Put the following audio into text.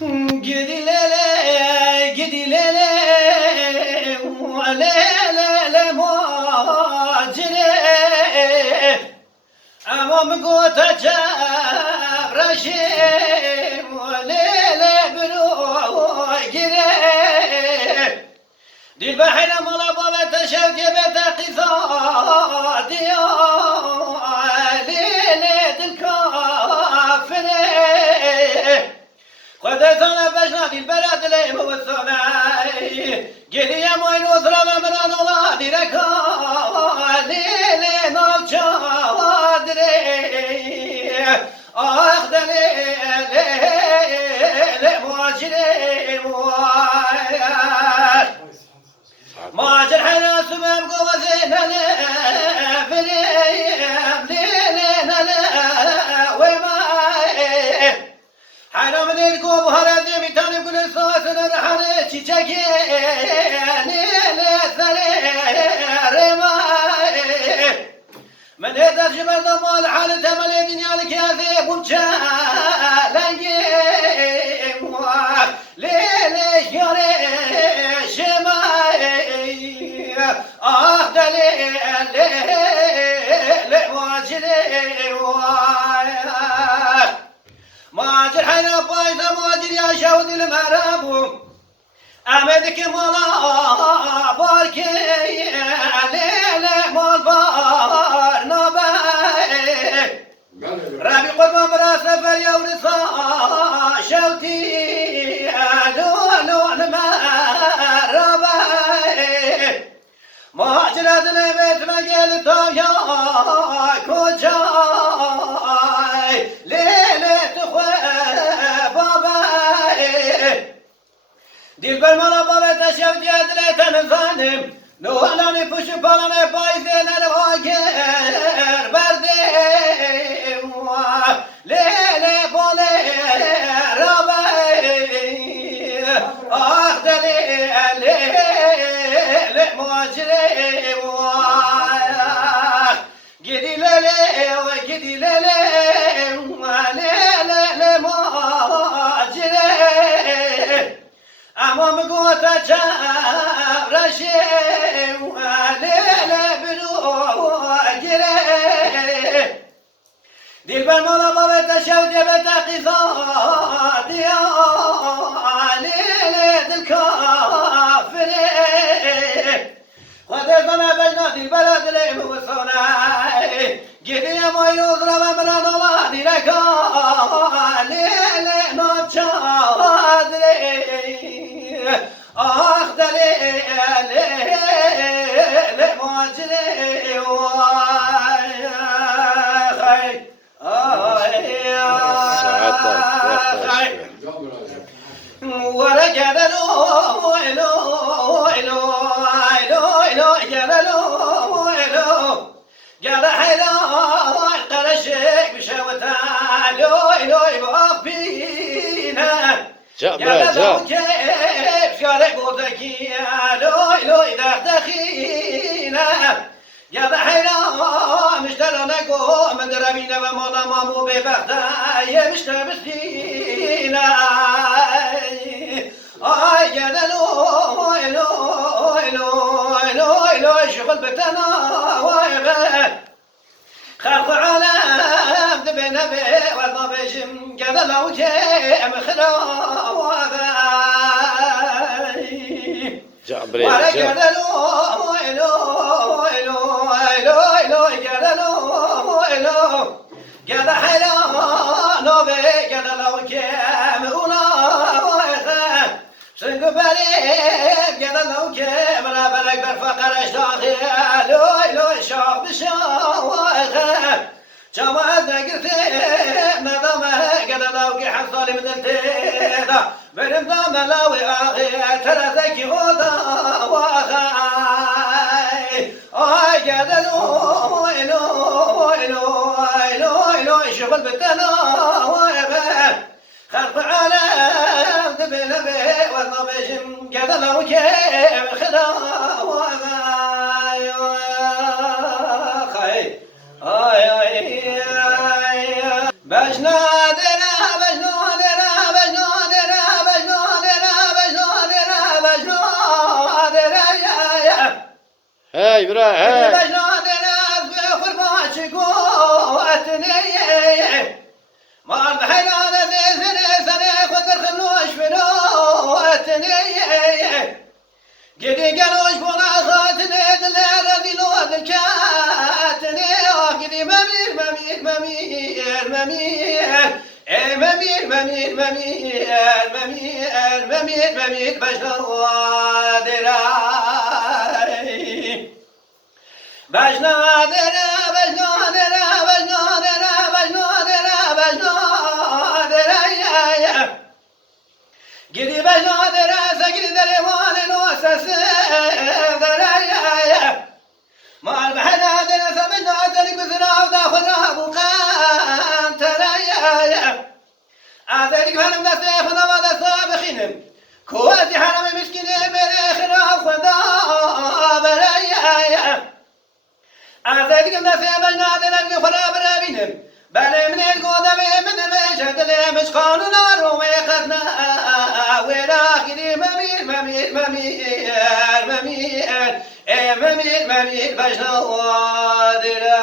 قدي ليلي قدي ليلي وليلي ماجري أمام قوتا جاب رشيم وليلي بروي دي البحر مالا بابا تشوت يبتا قصاد يا ليلي الكافري خذيتنا بجنادي البلد لي موثوناي قلي يا موين وثرى من أولادي لك ليلي نرجع وادري أخذ ليلي مواجري ماجر حنا سمام قوزينا لفريم ليلنا لا وما حنا من القوب هرادي ميتاني بقول الصوت نرحنا تشجي ليلة ثري ما من هذا الجبل ضمال حال تمل الدنيا لك يا ذيب ومجالي ليلة شري شماي أهدلي مواجري مواجر حين بايظة مواجر يا شود المرابو أمدك مالا باركي ليلة مال بار نباي رابي قربان برا سفر يا ورثا شوتي لون مراباي مهاجرات البيت مجال طايا كوجاي ليلة خوي باباي دي بالمرة بابا تشوت يدلي تنظانم نوالاني بوش بالاني بايزين الواجر بردي ليلة بولي رباي أخدلي ليلة مواجري قدي ليلة وقدي ليلة ليلة مواجري أمام قوتا جاب رشيم وليلة بروجري دي بالمالا بابا تشوت يبتا قصاد يا ليلة الكافري خذيتنا بجنادي البلد لي موصوناي قدي يا ما يضرب من أولادي لك ليلة نبجا أخذ لي مواجري ورجل له جل حيلان قرشك بشوتا لو بابينا جل كيف شارك بوتكي لو إذا دخينا جل حيلان مشترنا قوم من دربينا ومولا مامو ببغداي مشتبستينا آي جل لو شغل بتنا وايبه خلق عالم دبنا به والضبجم قال لو جيم خلاوه جابري ورجل قال حلا نوبي قال لو جيم سنق بريد قال لو جيم لا بلق بالفقر اشتاخي لو شاق بشاوخه جماعة قرتي نظامه قال لو قي حصالي من التيذا برم دام لاوي اخي ترى ذكي هودا واخاي اي قال لو شغل بتنا وايبه خلق عالم ذبنا به والنبيشم قال لو كيف خدا واخاي بجنادنا Hey bre hey. بجنا دلت بخرباش قوتني مال بحيران ذي سنة خذ الخلوش فلوتني قدي قالوش بنا خاتني دلال ذي لود الكاتني قدي ممير ممير ممير ممير ممير ممير ممير ممير ممير ممير بجنا دراي بجنا درا بجنا درا بجنا درا بجنا درا بجنا درا يا قدي بجنا درا سقي دريوان نوسس درا يا مع البحر درا سبجنا تلك بزرا وداخلها بقام ترى يا أذلك فنم دستيخنا ودستابخينم كواتي حرم مسكيني بريخنا خدا برا يا أذلك نسيبنا دلنا خراب رابينم بل من القدم من المجد مش قانونا رومي قدنا وراكدي ممير ممير ممير ممير ممير ممير بجنا ودراي